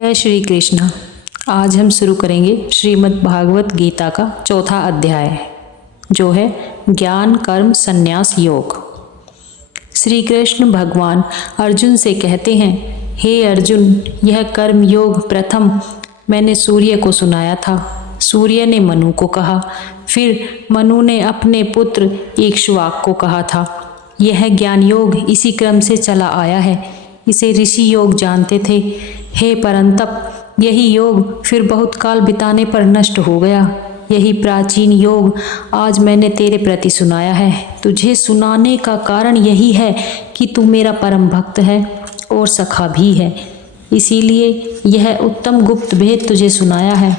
जय श्री कृष्ण। आज हम शुरू करेंगे श्रीमद् भागवत गीता का चौथा अध्याय, जो है ज्ञान कर्म संन्यास योग। श्री कृष्ण भगवान अर्जुन से कहते हैं, हे अर्जुन, यह कर्म योग प्रथम मैंने सूर्य को सुनाया था। सूर्य ने मनु को कहा, फिर मनु ने अपने पुत्र इक्ष्वाक को कहा था। यह ज्ञान योग इसी क्रम से चला आया है। इसे ऋषि योग जानते थे। हे परंतप, यही योग फिर बहुत काल बिताने पर नष्ट हो गया। यही प्राचीन योग आज मैंने तेरे प्रति सुनाया है। तुझे सुनाने का कारण यही है कि तू मेरा परम भक्त है और सखा भी है, इसीलिए यह उत्तम गुप्त भेद तुझे सुनाया है।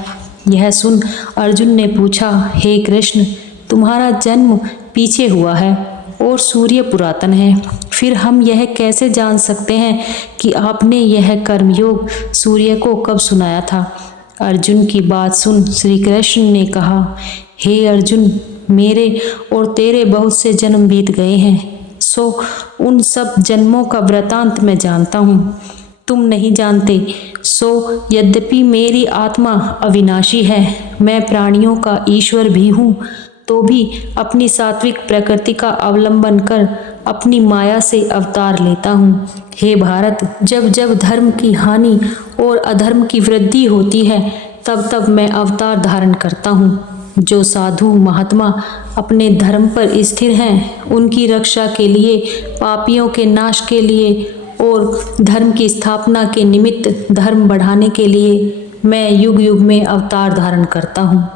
यह सुन अर्जुन ने पूछा, हे कृष्ण, तुम्हारा जन्म पीछे हुआ है और सूर्य पुरातन है, फिर हम यह कैसे जान सकते हैं कि आपने यह कर्मयोग सूर्य को कब सुनाया था? अर्जुन की बात सुन श्री कृष्ण ने कहा, हे अर्जुन, मेरे और तेरे बहुत से जन्म बीत गए हैं, सो उन सब जन्मों का वृतांत मैं जानता हूँ, तुम नहीं जानते। सो यद्यपि मेरी आत्मा अविनाशी है, मैं प्राणियों का ईश्वर भी हूँ, तो भी अपनी सात्विक प्रकृति का अवलंबन कर अपनी माया से अवतार लेता हूँ। हे भारत, जब जब धर्म की हानि और अधर्म की वृद्धि होती है, तब तब मैं अवतार धारण करता हूँ। जो साधु महात्मा अपने धर्म पर स्थिर हैं, उनकी रक्षा के लिए, पापियों के नाश के लिए और धर्म की स्थापना के निमित्त धर्म बढ़ाने के लिए मैं युग युग में अवतार धारण करता हूँ।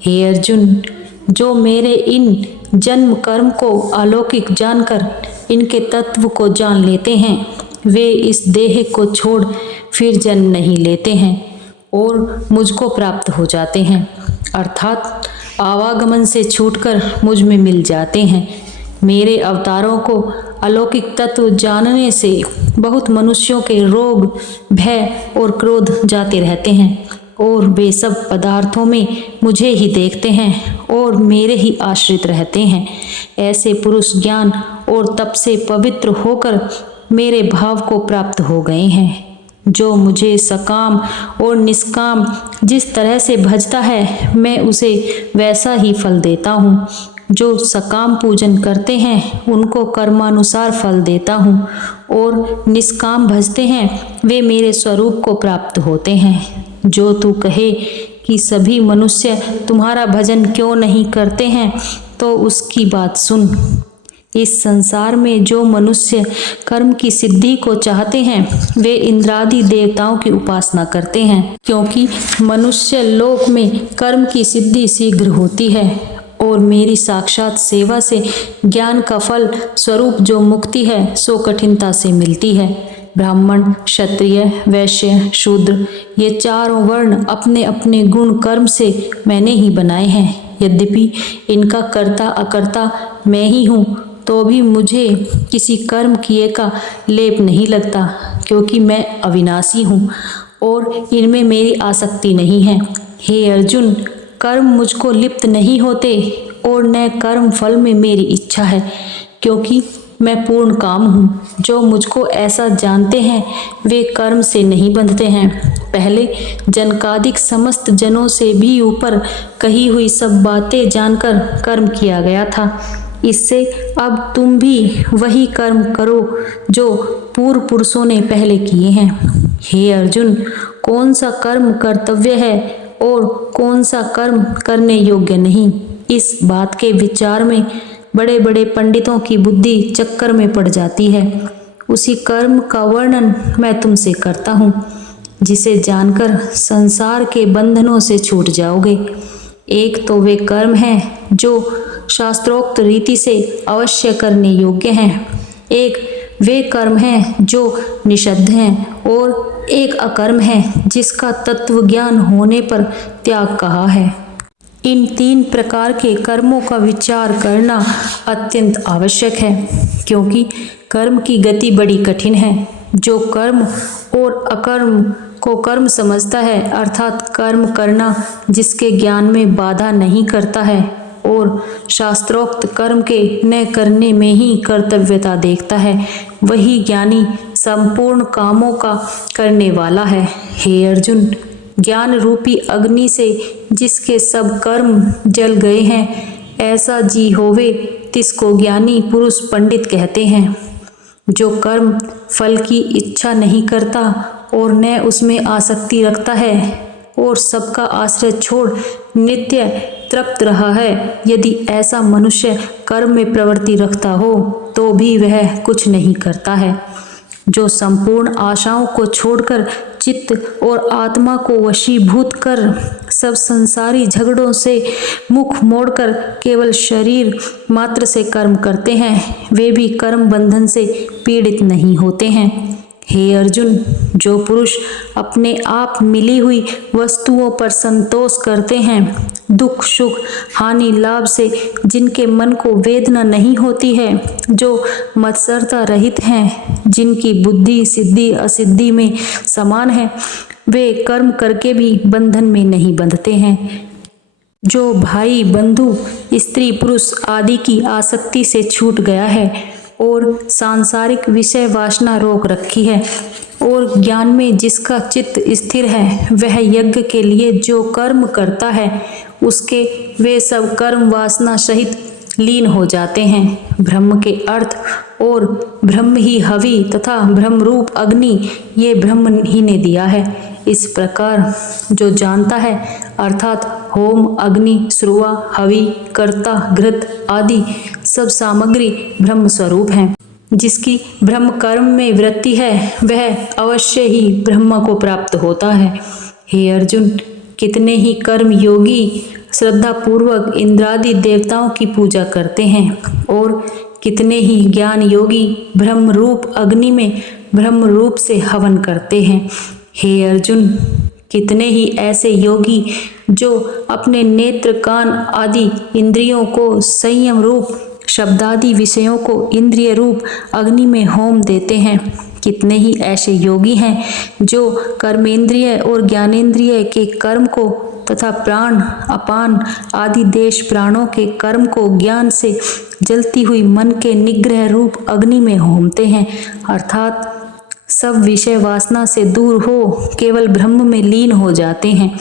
हे अर्जुन, जो मेरे इन जन्म कर्म को अलौकिक जानकर इनके तत्व को जान लेते हैं, वे इस देह को छोड़ फिर जन्म नहीं लेते हैं और मुझको प्राप्त हो जाते हैं, अर्थात आवागमन से छूटकर मुझ में मिल जाते हैं। मेरे अवतारों को अलौकिक तत्व जानने से बहुत मनुष्यों के रोग, भय और क्रोध जाते रहते हैं और वे सब पदार्थों में मुझे ही देखते हैं और मेरे ही आश्रित रहते हैं। ऐसे पुरुष ज्ञान और तप से पवित्र होकर मेरे भाव को प्राप्त हो गए हैं। जो मुझे सकाम और निष्काम जिस तरह से भजता है, मैं उसे वैसा ही फल देता हूँ। जो सकाम पूजन करते हैं, उनको कर्मानुसार फल देता हूँ और निष्काम भजते हैं, वे मेरे स्वरूप को प्राप्त होते हैं। जो तू कहे कि सभी मनुष्य तुम्हारा भजन क्यों नहीं करते हैं, तो उसकी बात सुन। इस संसार में जो मनुष्य कर्म की सिद्धि को चाहते हैं, वे इंद्रादि देवताओं की उपासना करते हैं, क्योंकि मनुष्य लोक में कर्म की सिद्धि शीघ्र होती है और मेरी साक्षात सेवा से ज्ञान का फल स्वरूप जो मुक्ति है, सो कठिनता से मिलती है। ब्राह्मण, क्षत्रिय, वैश्य, शूद्र, ये चारों वर्ण अपने अपने गुण कर्म से मैंने ही बनाए हैं। यद्यपि इनका कर्ता अकर्ता मैं ही हूँ, तो भी मुझे किसी कर्म किए का लेप नहीं लगता, क्योंकि मैं अविनाशी हूँ और इनमें मेरी आसक्ति नहीं है। हे अर्जुन, कर्म मुझको लिप्त नहीं होते और न कर्म फल में मेरी इच्छा है, क्योंकि मैं पूर्ण काम हूँ। जो मुझको ऐसा जानते हैं, वे कर्म से नहीं बंधते हैं। पहले जनकादिक समस्त जनों से भी ऊपर कही हुई सब बातें जानकर कर्म किया गया था। इससे अब तुम भी वही कर्म करो जो पूर्व पुरुषों ने पहले किए हैं। हे अर्जुन, कौन सा कर्म कर्तव्य है और कौन सा कर्म करने योग्य नहीं, इस बात के विचार में बड़े बड़े पंडितों की बुद्धि चक्कर में पड़ जाती है। उसी कर्म का वर्णन मैं तुमसे करता हूँ, जिसे जानकर संसार के बंधनों से छूट जाओगे। एक तो वे कर्म हैं जो शास्त्रोक्त रीति से अवश्य करने योग्य हैं, एक वे कर्म हैं जो निषिद्ध हैं, और एक अकर्म है जिसका तत्व ज्ञान होने पर त्याग कहा है। इन तीन प्रकार के कर्मों का विचार करना अत्यंत आवश्यक है, क्योंकि कर्म की गति बड़ी कठिन है। जो कर्म और अकर्म को कर्म समझता है, अर्थात कर्म करना जिसके ज्ञान में बाधा नहीं करता है और शास्त्रोक्त कर्म के न करने में ही कर्तव्यता देखता है, वही ज्ञानी संपूर्ण कामों का करने वाला है। हे अर्जुन, ज्ञान रूपी अग्नि से जिसके सब कर्म जल गए हैं, ऐसा जी होवे तिसको ज्ञानी पुरुष पंडित कहते हैं। जो कर्म फल की इच्छा नहीं करता और न उसमें आसक्ति रखता है और सबका आश्रय छोड़ नित्य तृप्त रहा है, यदि ऐसा मनुष्य कर्म में प्रवृत्ति रखता हो तो भी वह कुछ नहीं करता है। जो संपूर्ण आशाओं को छोड़कर चित्त और आत्मा को वशीभूत कर सब संसारी झगड़ों से मुख मोड़कर केवल शरीर मात्र से कर्म करते हैं, वे भी कर्म बंधन से पीड़ित नहीं होते हैं। हे अर्जुन, जो पुरुष अपने आप मिली हुई वस्तुओं पर संतोष करते हैं, दुख सुख हानि लाभ से जिनके मन को वेदना नहीं होती है, जो मत्सरता रहित हैं, जिनकी बुद्धि सिद्धि असिद्धि में समान है, वे कर्म करके भी बंधन में नहीं बंधते हैं। जो भाई बंधु स्त्री पुरुष आदि की आसक्ति से छूट गया है और सांसारिक विषय वासना रोक रखी है और ज्ञान में जिसका चित्त स्थिर है, वह यज्ञ के लिए जो कर्म करता है उसके वे सब कर्म वासना सहित लीन हो जाते हैं। ब्रह्म के अर्थ और ब्रह्म ही हवि तथा ब्रह्म रूप अग्नि ये ब्रह्म ही ने दिया है। इस प्रकार जो जानता है अर्थात होम अग्नि श्रुवा हवि कर्ता घृत आदि सब सामग्री ब्रह्म स्वरूप हैं। जिसकी ब्रह्म कर्म में वृत्ति है वह अवश्य ही ब्रह्म को प्राप्त होता है। हे अर्जुन, कितने ही कर्म योगी श्रद्धा पूर्वक इंद्रादि देवताओं की पूजा करते हैं और कितने ही ज्ञान योगी ब्रह्म रूप अग्नि में ब्रह्म रूप से हवन करते हैं। हे अर्जुन, कितने ही ऐसे योगी जो अपने नेत्र कान आदि इंद्रियों को संयम रूप शब्दादि विषयों को इंद्रिय रूप अग्नि में होम देते हैं। कितने ही ऐसे योगी हैं जो कर्मेंद्रिय और ज्ञानेंद्रिय के कर्म को तथा प्राण अपान आदि देश प्राणों के कर्म को ज्ञान से जलती हुई मन के निग्रह रूप अग्नि में होमते हैं, अर्थात सब विषय वासना से दूर हो केवल ब्रह्म में लीन हो जाते हैं।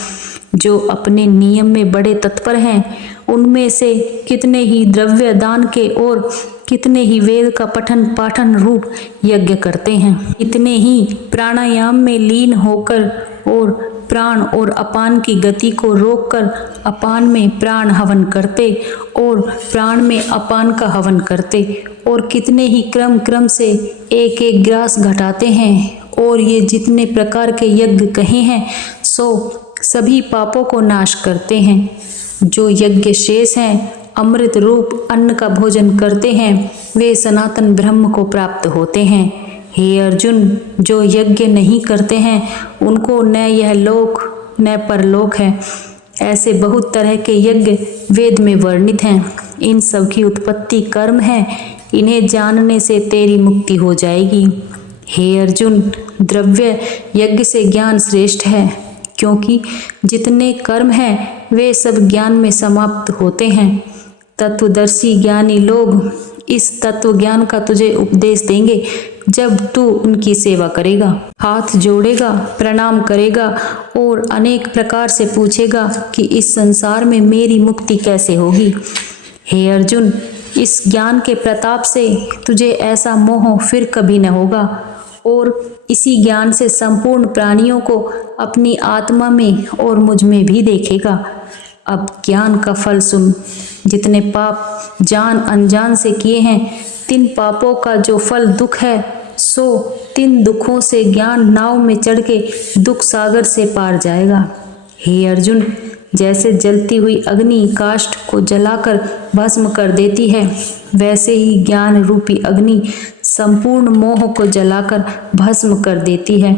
जो अपने नियम में बड़े तत्पर हैं, उनमें से कितने ही द्रव्य दान के और कितने ही वेद का पठन पाठन रूप यज्ञ करते हैं। इतने ही प्राणायाम में लीन होकर और प्राण और अपान की गति को रोककर अपान में प्राण हवन करते और प्राण में अपान का हवन करते और कितने ही क्रम क्रम से एक एक ग्रास घटाते हैं। और ये जितने प्रकार के यज्ञ कहे हैं सो सभी पापों को नाश करते हैं। जो यज्ञ शेष हैं अमृत रूप अन्न का भोजन करते हैं, वे सनातन ब्रह्म को प्राप्त होते हैं। हे अर्जुन, जो यज्ञ नहीं करते हैं उनको न यह लोक न परलोक है। ऐसे बहुत तरह के यज्ञ वेद में वर्णित हैं। इन सब की उत्पत्ति कर्म है, इन्हें जानने से तेरी मुक्ति हो जाएगी। हे अर्जुन, द्रव्य यज्ञ से ज्ञान श्रेष्ठ है, क्योंकि जितने कर्म हैं वे सब ज्ञान में समाप्त होते हैं। तत्वदर्शी ज्ञानी लोग इस तत्व ज्ञान का तुझे उपदेश देंगे जब तू उनकी सेवा करेगा, हाथ जोड़ेगा, प्रणाम करेगा और अनेक प्रकार से पूछेगा कि इस संसार में मेरी मुक्ति कैसे होगी। हे अर्जुन, इस ज्ञान के प्रताप से तुझे ऐसा मोह फिर कभी न होगा और इसी ज्ञान से संपूर्ण प्राणियों को अपनी आत्मा में और मुझ में भी देखेगा। अब ज्ञान का फल सुन। जितने पाप जान अनजान से किए हैं, तिन पापों का जो फल दुख है, सो तिन दुखों से ज्ञान नाव में चढ़ के दुख सागर से पार जाएगा। हे अर्जुन, जैसे जलती हुई अग्नि काष्ठ को जलाकर भस्म कर देती है, वैसे ही ज्ञान रूपी अग्नि संपूर्ण मोह को जलाकर भस्म कर देती है।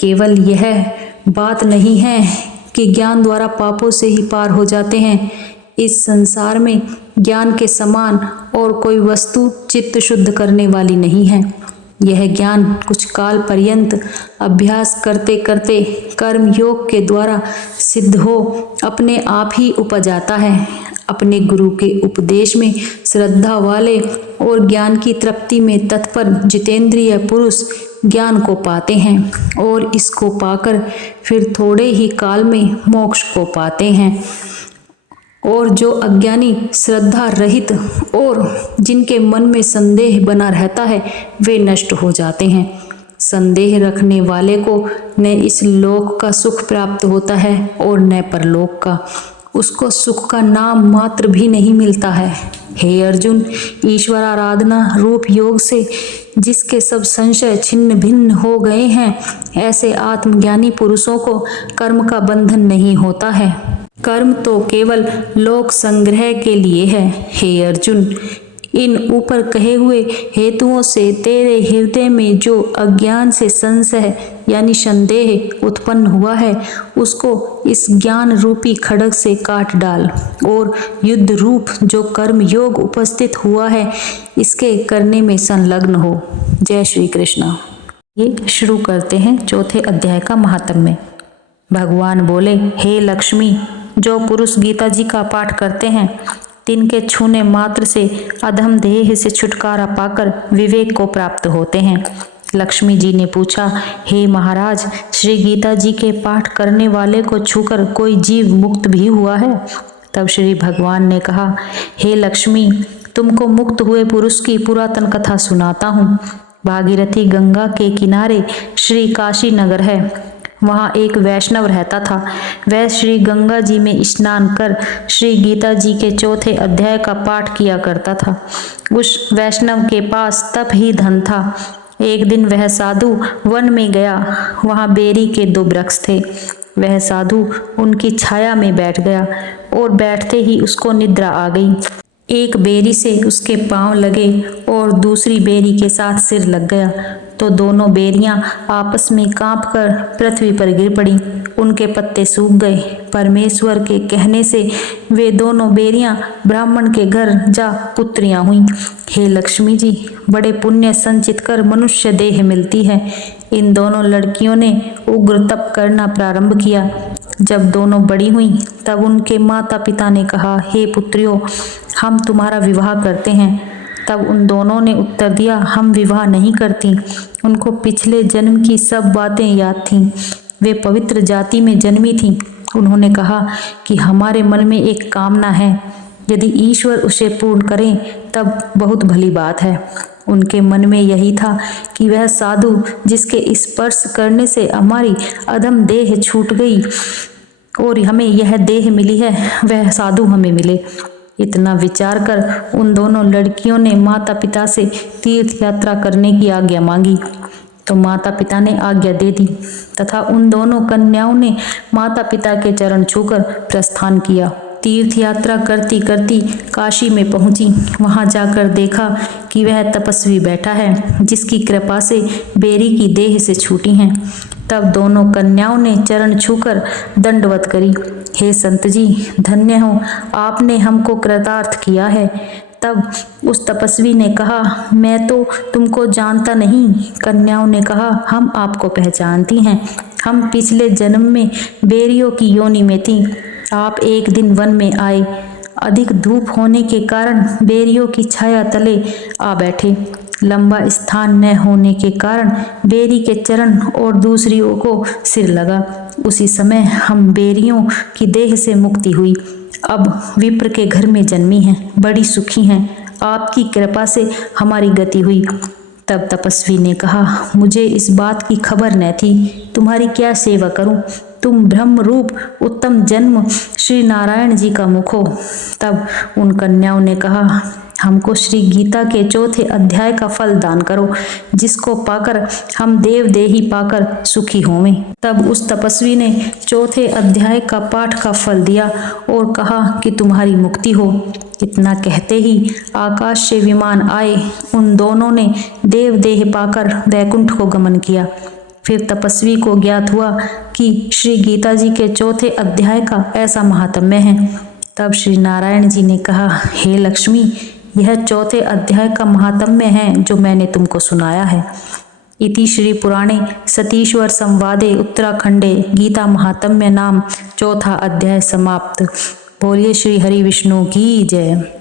केवल यह बात नहीं है कि ज्ञान द्वारा पापों से ही पार हो जाते हैं। इस संसार में ज्ञान के समान और कोई वस्तु चित्त शुद्ध करने वाली नहीं है। यह ज्ञान कुछ काल पर्यंत अभ्यास करते करते कर्म योग के द्वारा सिद्ध हो अपने आप ही उपज आता है। अपने गुरु के उपदेश में श्रद्धा वाले और ज्ञान की तृप्ति में तत्पर जितेंद्रिय पुरुष ज्ञान को पाते हैं और इसको पाकर फिर थोड़े ही काल में मोक्ष को पाते हैं। और जो अज्ञानी श्रद्धा रहित और जिनके मन में संदेह बना रहता है वे नष्ट हो जाते हैं। संदेह रखने वाले को न इस लोक का सुख प्राप्त होता है और न परलोक का। उसको सुख का नाम मात्र भी नहीं मिलता है। हे अर्जुन, ईश्वर आराधना रूप योग से जिसके सब संशय छिन्न भिन्न हो गए हैं, ऐसे आत्मज्ञानी पुरुषों को कर्म का बंधन नहीं होता है। कर्म तो केवल लोक संग्रह के लिए है। हे अर्जुन, इन ऊपर कहे हुए हेतुओं से तेरे हृदय में जो अज्ञान से संशय यानी संदेह उत्पन्न हुआ है, उसको इस ज्ञान रूपी खड्ग से काट डाल और युद्ध रूप जो कर्म योग उपस्थित हुआ है, इसके करने में संलग्न हो। जय श्री कृष्ण। ये शुरू करते हैं चौथे अध्याय का महात्म्य। भगवान बोले, हे लक्ष्मी, जो पुरुष गीता जी का पाठ करते हैं, तिनके छूने मात्र से अधम देह से छुटकारा पाकर विवेक को प्राप्त होते हैं। लक्ष्मी जी ने पूछा, हे महाराज, श्री गीता जी के पाठ करने वाले को छूकर कोई जीव मुक्त भी हुआ है? तब श्री भगवान ने कहा, हे लक्ष्मी, तुमको मुक्त हुए पुरुष की पुरातन कथा सुनाता हूँ। भागीरथी गंगा के किनारे श्री काशी नगर है। वहाँ एक वैष्णव रहता था। वह श्री गंगा जी में स्नान कर श्री गीता जी के चौथे अध्याय का पाठ किया करता था। उस वैष्णव के पास तप ही धन था। एक दिन वह साधु वन में गया। वहाँ बेरी के 2 वृक्ष थे। वह साधु उनकी छाया में बैठ गया और बैठते ही उसको निद्रा आ गई। एक बेरी से उसके पांव लगे और दूसरी बेरी के साथ सिर लग गया तो दोनों बेरियां आपस में कांपकर पृथ्वी पर गिर पड़ी। उनके पत्ते सूख गए। परमेश्वर के कहने से वे दोनों बेरियां ब्राह्मण के घर जा पुत्रियां हुईं। हे लक्ष्मी जी, बड़े पुण्य संचित कर मनुष्य देह मिलती है। इन दोनों लड़कियों ने उग्र तप करना प्रारंभ किया। जब दोनों बड़ी हुईं तब उनके माता पिता ने कहा, हे पुत्रियों, हम तुम्हारा विवाह करते हैं। तब उन दोनों ने उत्तर दिया, हम विवाह नहीं करती। उनको पिछले जन्म की सब बातें याद थीं। वे पवित्र जाति में जन्मी थीं। उन्होंने कहा कि हमारे मन में एक कामना है, यदि ईश्वर उसे पूर्ण करें तब बहुत भली बात है। उनके मन में यही था कि वह साधु जिसके स्पर्श करने से हमारी अधम देह छूट गई और हमें यह देह मिली है, वह साधु हमें मिले। इतना विचार कर उन दोनों लड़कियों ने माता पिता से तीर्थ यात्रा करने की आज्ञा मांगी तो माता पिता ने आज्ञा दे दी तथा उन दोनों कन्याओं ने माता पिता के चरण छूकर प्रस्थान किया। तीर्थ यात्रा करती करती काशी में पहुंची। वहां जाकर देखा कि वह तपस्वी बैठा है जिसकी कृपा से बेरी की देह से छूटी हैं। तब दोनों कन्याओं ने चरण छूकर दंडवत करी। हे संत जी, धन्य हो, आपने हमको कृतार्थ किया है। तब उस तपस्वी ने कहा, मैं तो तुमको जानता नहीं। कन्याओं ने कहा, हम आपको पहचानती हैं। हम पिछले जन्म में बेरियों की योनि में थीं। आप एक दिन वन में आए। अधिक धूप होने के कारण बेरियों की छाया तले आ बैठे। लंबा स्थान न होने के कारण बेरी के चरण और दूसरियों को सिर लगा। उसी समय हम बेरियों की देह से मुक्ति हुई। अब विप्र के घर में जन्मी हैं, बड़ी सुखी हैं। आपकी कृपा से हमारी गति हुई। तब तपस्वी ने कहा, मुझे इस बात की खबर न थी। तुम्हारी क्या सेवा करूं? तुम ब्रह्म रूप उत्तम जन्म श्री नारायण जी का मुख हो। तब उन कन्याओं ने कहा, हमको श्री गीता के चौथे अध्याय का फल दान करो, जिसको पाकर हम देव देही पाकर सुखी होवें। तब उस तपस्वी ने चौथे अध्याय का पाठ का फल दिया और कहा कि तुम्हारी मुक्ति हो। इतना कहते ही आकाश से विमान आए। उन दोनों ने देव देह पाकर वैकुंठ को गमन किया। फिर तपस्वी को ज्ञात हुआ कि श्री गीता जी के चौथे अध्याय का ऐसा महात्म्य है। तब श्री नारायण जी ने कहा, हे लक्ष्मी, यह चौथे अध्याय का महात्म्य है जो मैंने तुमको सुनाया है। इति श्री पुराणे सतीश्वर संवादे उत्तराखंडे गीता महात्म्य नाम चौथा अध्याय समाप्त। बोलिए श्री हरि विष्णु की जय।